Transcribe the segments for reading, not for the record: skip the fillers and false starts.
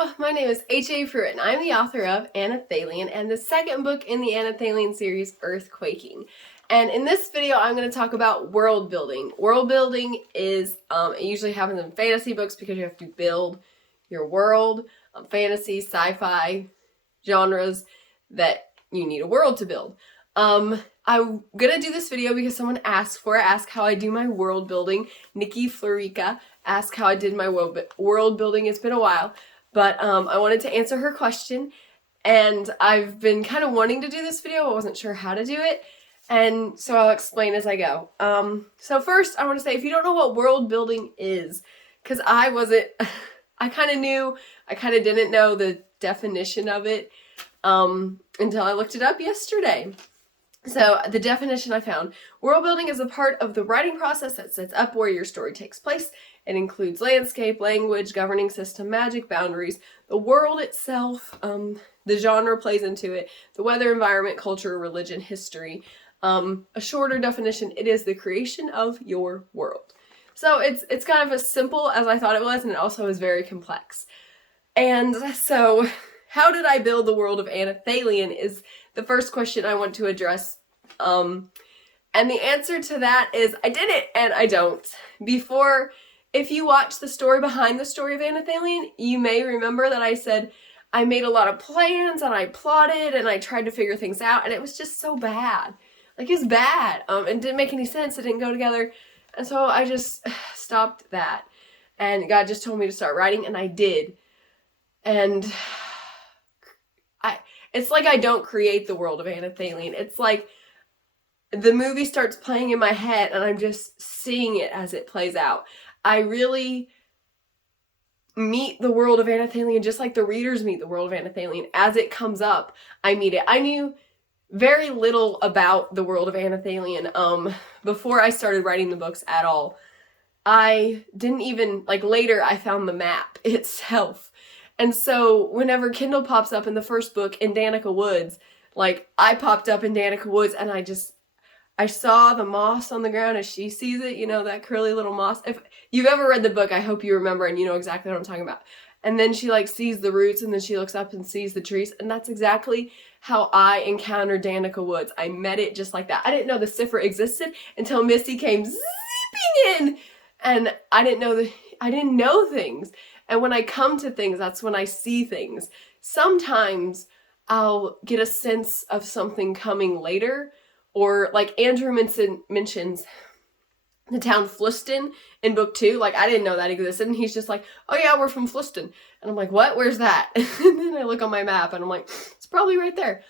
Hello, my name is HAPruitt and I'm the author of Anathalion and the second book in the Anathalion series, Earthquaking. And in this video, I'm going to talk about world building. World building is, it usually happens in fantasy books because you have to build your world. Fantasy, sci-fi genres that you need a world to build. I'm going to do this video because someone asked how I do my world building. Nikki Florica asked how I did my world building. It's been a while, but I wanted to answer her question, and I've been kind of wanting to do this video. I wasn't sure how to do it, and so I'll explain as I go. So first, I want to say, if you don't know what world building is, because I kind of knew, I kind of didn't know the definition of it until I looked it up yesterday. So the definition I found: world building is a part of the writing process that sets up where your story takes place. It includes landscape, language, governing system, magic, boundaries, the world itself, the genre plays into it, the weather, environment, culture, religion, history. A shorter definition: it is the creation of your world. So it's kind of as simple as I thought it was, and it also is very complex. And so, how did I build the world of Anathalion is the first question I want to address. And the answer to that is I didn't and I don't. If you watch the story behind the story of Anathalion, you may remember that I said I made a lot of plans and I plotted and I tried to figure things out, and it was just so bad. Like, it was bad. It didn't make any sense. It didn't go together. And so I just stopped that. And God just told me to start writing, and I did. And it's like I don't create the world of Anathalion. It's like the movie starts playing in my head and I'm just seeing it as it plays out. I really meet the world of Anathalion just like the readers meet the world of Anathalion. As it comes up, I meet it. I knew very little about the world of Anathalion before I started writing the books at all. I didn't even, later I found the map itself. And so whenever Kindle pops up in the first book in Danica Woods, I popped up in Danica Woods and I saw the moss on the ground as she sees it, that curly little moss. If you've ever read the book, I hope you remember and you know exactly what I'm talking about. And then she sees the roots, and then she looks up and sees the trees. And that's exactly how I encountered Danica Woods. I met it just like that. I didn't know the cipher existed until Missy came zipping in. And I didn't know things. And when I come to things, that's when I see things. Sometimes I'll get a sense of something coming later, or Andrew mentions the town Fluston in book 2. I didn't know that existed, and he's just like, oh yeah, we're from Fluston. And I'm like, what? Where's that? And then I look on my map and I'm like, it's probably right there.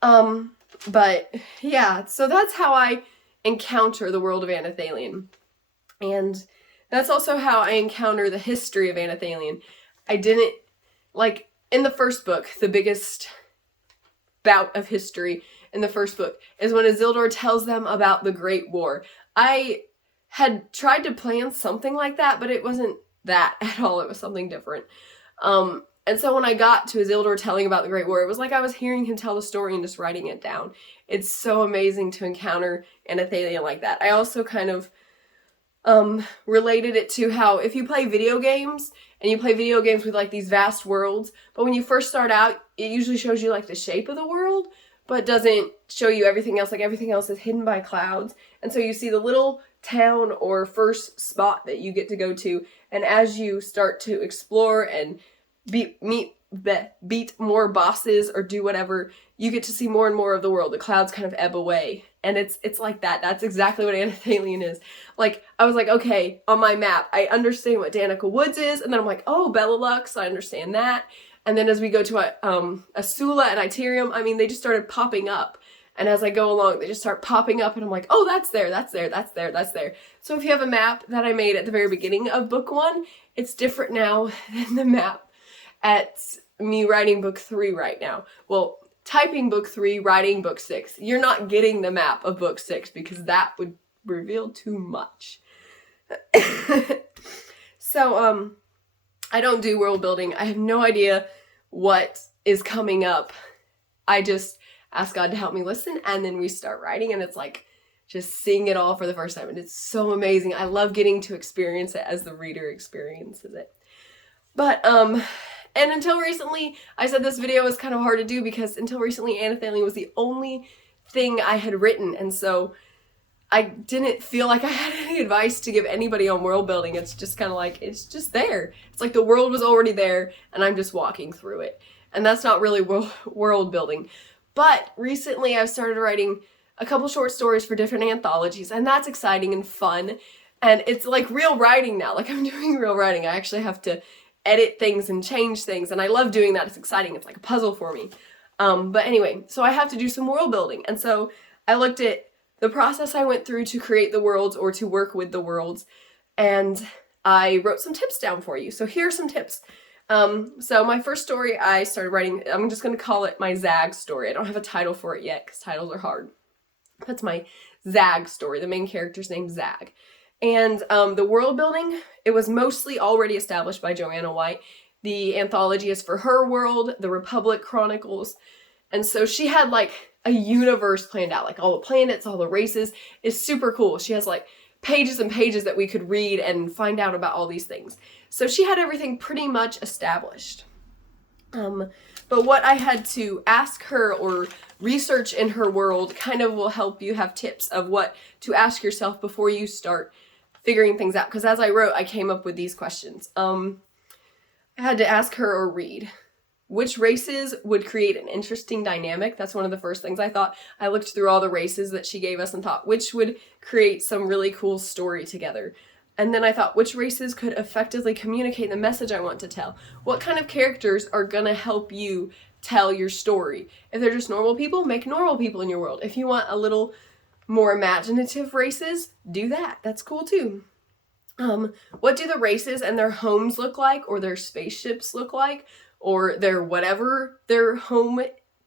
But yeah, so that's how I encounter the world of Anathalion. And that's also how I encounter the history of Anathalion. I didn't, in the first book, the biggest bout of history in the first book is when Isildur tells them about the Great War. I had tried to plan something like that, but it wasn't that at all. It was something different. And so when I got to Isildur telling about the Great War, it was like I was hearing him tell the story and just writing it down. It's so amazing to encounter Anathalion like that. I also kind of related it to how if you play video games, and you play video games with these vast worlds, but when you first start out, it usually shows you the shape of the world, but doesn't show you everything else. Everything else is hidden by clouds. And so you see the little town or first spot that you get to go to, and as you start to explore and beat more bosses or do whatever, you get to see more and more of the world. The clouds kind of ebb away. And it's like that. That's exactly what Anathalion is. I was like, okay, on my map, I understand what Danica Woods is, and then I'm like, oh, Bellalux, I understand that. And then as we go to Asula and Iterium, they just started popping up. And as I go along, they just start popping up, and I'm like, oh, that's there, that's there, that's there, that's there. So if you have a map that I made at the very beginning of book 1, it's different now than the map at me writing book 3 right now. Well, typing book 3, writing book 6. You're not getting the map of book 6 because that would reveal too much. So, I don't do world building. I have no idea what is coming up. I just ask God to help me listen, and then we start writing, and it's just seeing it all for the first time, and it's so amazing. I love getting to experience it as the reader experiences it. But And until recently, I said this video was kind of hard to do because until recently, Anathalion was the only thing I had written, and so I didn't feel like I had any advice to give anybody on world building. It's just kind of like, it's just there. It's like the world was already there, and I'm just walking through it. And that's not really world building. But recently I've started writing a couple short stories for different anthologies, and that's exciting and fun. And it's like real writing now. Like, I'm doing real writing. I actually have to edit things and change things, and I love doing that. It's exciting. It's like a puzzle for me. But anyway, so I have to do some world building. And so I looked at the process I went through to create the worlds or to work with the worlds, and I wrote some tips down for you. So here are some tips. So my first story I started writing, I'm just going to call it my Zag story. I don't have a title for it yet because titles are hard. That's my Zag story. The main character's name's Zag. And the world building, it was mostly already established by Joanna White. The anthology is for her world, the Republic Chronicles. And so she had like a universe planned out, like all the planets, all the races. It's super cool. She has like pages and pages that we could read and find out about all these things. So she had everything pretty much established. But what I had to ask her or research in her world kind of will help you have tips of what to ask yourself before you start figuring things out. Because as I wrote, I came up with these questions. I had to ask her or read which races would create an interesting dynamic. That's one of the first things I thought. I looked through all the races that she gave us and thought which would create some really cool story together. And then I thought which races could effectively communicate the message I want to tell. What kind of characters are gonna help you tell your story? If they're just normal people, make normal people in your world. If you want a little more imaginative races, do that. That's cool too. What do the races and their homes look like, or their spaceships look like, or their whatever their home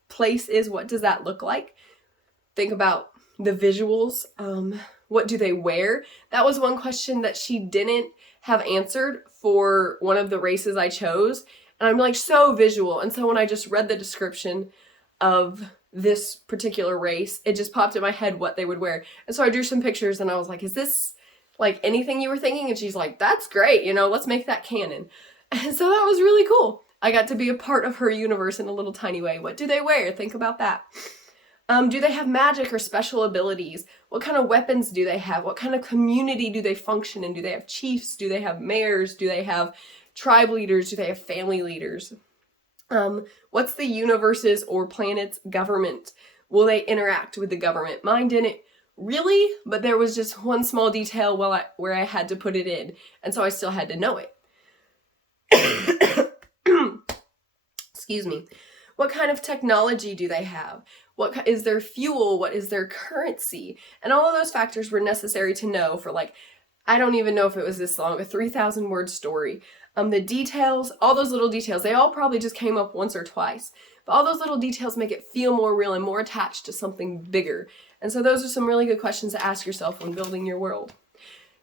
place is? What does that look like? Think about the visuals. What do they wear? That was one question that she didn't have answered for one of the races I chose. And I'm like so visual. And so when I just read the description of this particular race, it just popped in my head what they would wear. And so I drew some pictures and I was like, is this like anything you were thinking? And she's like, that's great. You know, let's make that canon. And so that was really cool. I got to be a part of her universe in a little tiny way. What do they wear? Think about that. Do they have magic or special abilities? What kind of weapons do they have? What kind of community do they function in? Do they have chiefs? Do they have mayors? Do they have tribe leaders? Do they have family leaders? What's the universe's or planet's government? Will they interact with the government? Mine didn't really, but there was just one small detail where I had to put it in, and so I still had to know it. Excuse me. What kind of technology do they have? What is their fuel? What is their currency? And all of those factors were necessary to know for, like, I don't even know if it was this long, a 3,000 word story. The details, all those little details, they all probably just came up once or twice. But all those little details make it feel more real and more attached to something bigger. And so those are some really good questions to ask yourself when building your world.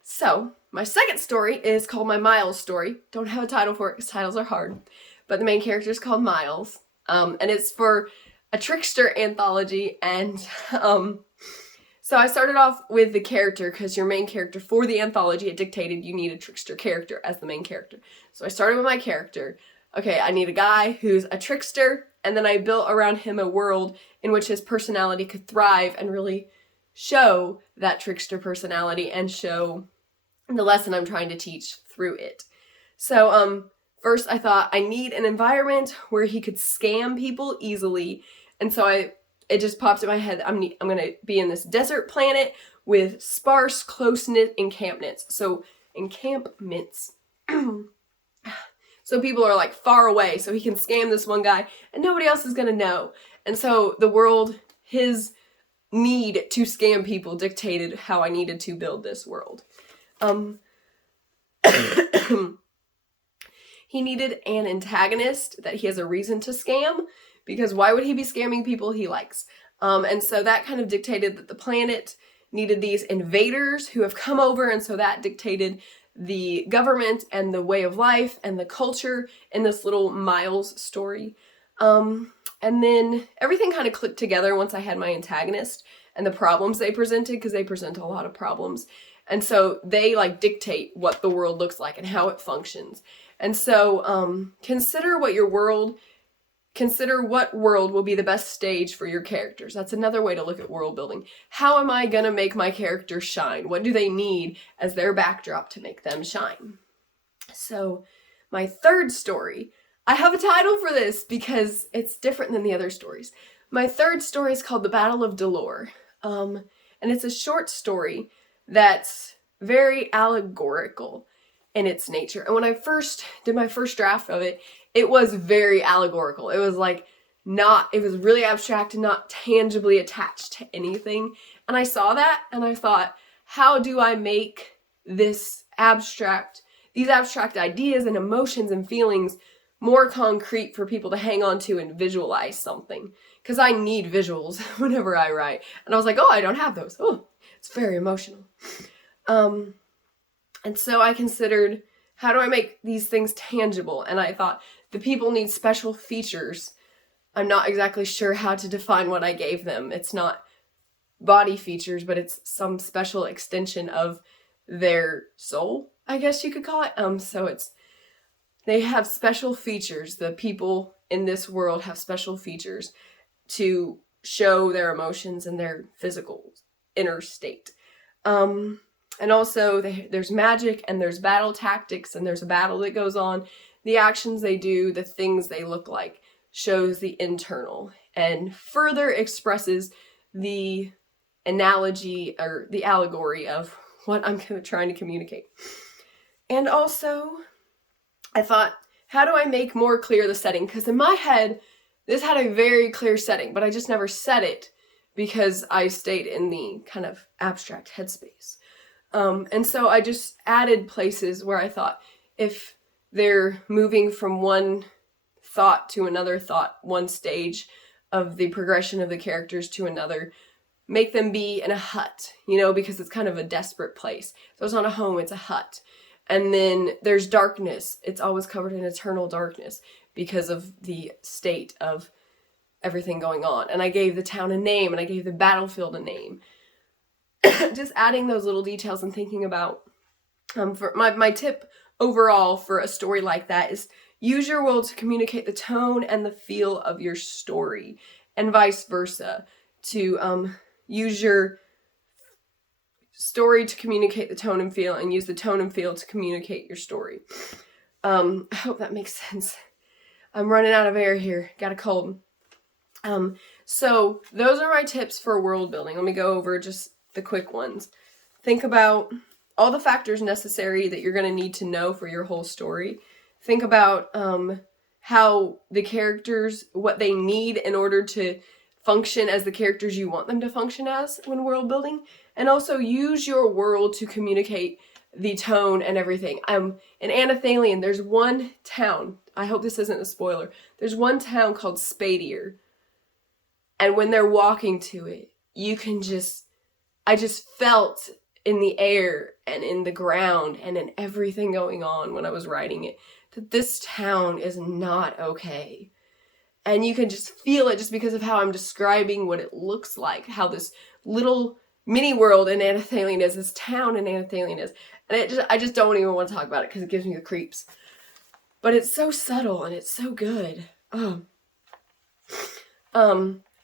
So my second story is called my Miles story. Don't have a title for it because titles are hard. But the main character is called Miles. And it's for a trickster anthology. And so I started off with the character because your main character for the anthology, it dictated you need a trickster character as the main character. So I started with my character. Okay, I need a guy who's a trickster, and then I built around him a world in which his personality could thrive and really show that trickster personality and show the lesson I'm trying to teach through it. So first I thought I need an environment where he could scam people easily, and so it just popped in my head, I'm going to be in this desert planet with sparse, close-knit encampments. So encampments. So people are like far away, so he can scam this one guy and nobody else is going to know. And so the world, his need to scam people dictated how I needed to build this world. He needed an antagonist that he has a reason to scam, because why would he be scamming people he likes? And so that kind of dictated that the planet needed these invaders who have come over, and so that dictated the government and the way of life and the culture in this little Miles story. And then everything kind of clicked together once I had my antagonist and the problems they presented, because they present a lot of problems. And so they like dictate what the world looks like and how it functions. And so consider what world will be the best stage for your characters. That's another way to look at world building. How am I going to make my characters shine? What do they need as their backdrop to make them shine? So my third story, I have a title for this because it's different than the other stories. My third story is called The Battle of Dolor. And it's a short story that's very allegorical in its nature. And when I first did my first draft of it, it was very allegorical. It was like it was really abstract and not tangibly attached to anything. And I saw that and I thought, how do I make these abstract ideas and emotions and feelings more concrete for people to hang on to and visualize something? Because I need visuals whenever I write. And I was like, oh, I don't have those. Oh, it's very emotional. And so I considered, how do I make these things tangible? And I thought, the people need special features. I'm not exactly sure how to define what I gave them. It's not body features, but it's some special extension of their soul, I guess you could call it. So they have special features. The people in this world have special features to show their emotions and their physical inner state. And also there's magic and there's battle tactics and there's a battle that goes on. The actions they do, the things they look like, shows the internal and further expresses the analogy or the allegory of what I'm trying to communicate. And also, I thought, how do I make more clear the setting? Because in my head, this had a very clear setting, but I just never said it because I stayed in the kind of abstract headspace. And so I just added places where I thought, if they're moving from one thought to another thought, one stage of the progression of the characters to another, make them be in a hut, because it's kind of a desperate place. So it's not a home, it's a hut. And then there's darkness. It's always covered in eternal darkness because of the state of everything going on. And I gave the town a name and I gave the battlefield a name. Just adding those little details and thinking about, for my tip overall for a story like that is use your world to communicate the tone and the feel of your story, and vice versa, to use your story to communicate the tone and feel, and use the tone and feel to communicate your story. I hope that makes sense. I'm running out of air here. Got a cold. So those are my tips for world building. Let me go over just the quick ones. Think about all the factors necessary that you're going to need to know for your whole story. Think about how the characters, what they need in order to function as the characters you want them to function as when world building. And also use your world to communicate the tone and everything. In Anathalion, there's one town, I hope this isn't a spoiler, there's one town called Spadier. And when they're walking to it, I just felt in the air and in the ground and in everything going on when I was writing it, that this town is not okay. And you can just feel it just because of how I'm describing what it looks like, how this little mini world in Anelthalien is, this town in Anelthalien is. And I just don't even want to talk about it because it gives me the creeps. But it's so subtle and it's so good.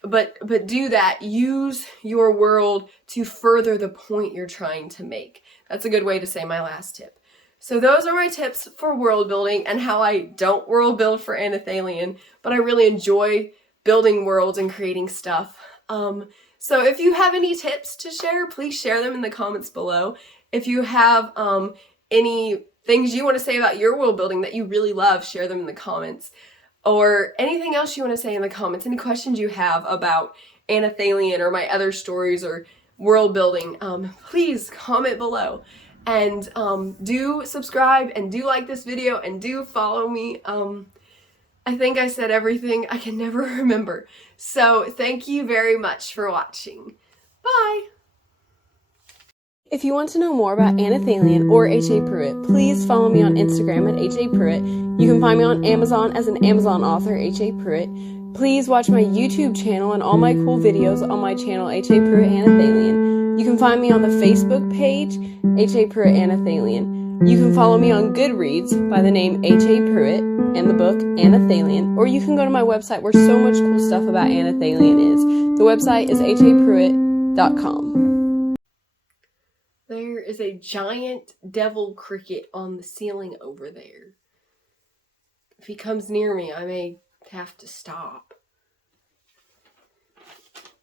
But do that. Use your world to further the point you're trying to make. That's a good way to say my last tip. So those are my tips for world building and how I don't world build for Anelthalien, but I really enjoy building worlds and creating stuff. So if you have any tips to share, please share them in the comments below. If you have any things you want to say about your world building that you really love, share them in the comments. Or anything else you want to say in the comments, any questions you have about Anelthalien or my other stories or world building, please comment below. And do subscribe and do like this video and do follow me. I think I said everything. I can never remember. So thank you very much for watching. Bye! If you want to know more about Anathalien or HAPruitt, please follow me on Instagram at HAPruitt. You can find me on Amazon as an Amazon author, HAPruitt. Please watch my YouTube channel and all my cool videos on my channel, HAPruitt Anathalien. You can find me on the Facebook page, HAPruitt Anathalien. You can follow me on Goodreads by the name HAPruitt and the book Anathalion, or you can go to my website where so much cool stuff about Anathalion is. The website is HAPruitt.com. There is a giant devil cricket on the ceiling over there. If he comes near me, I may have to stop.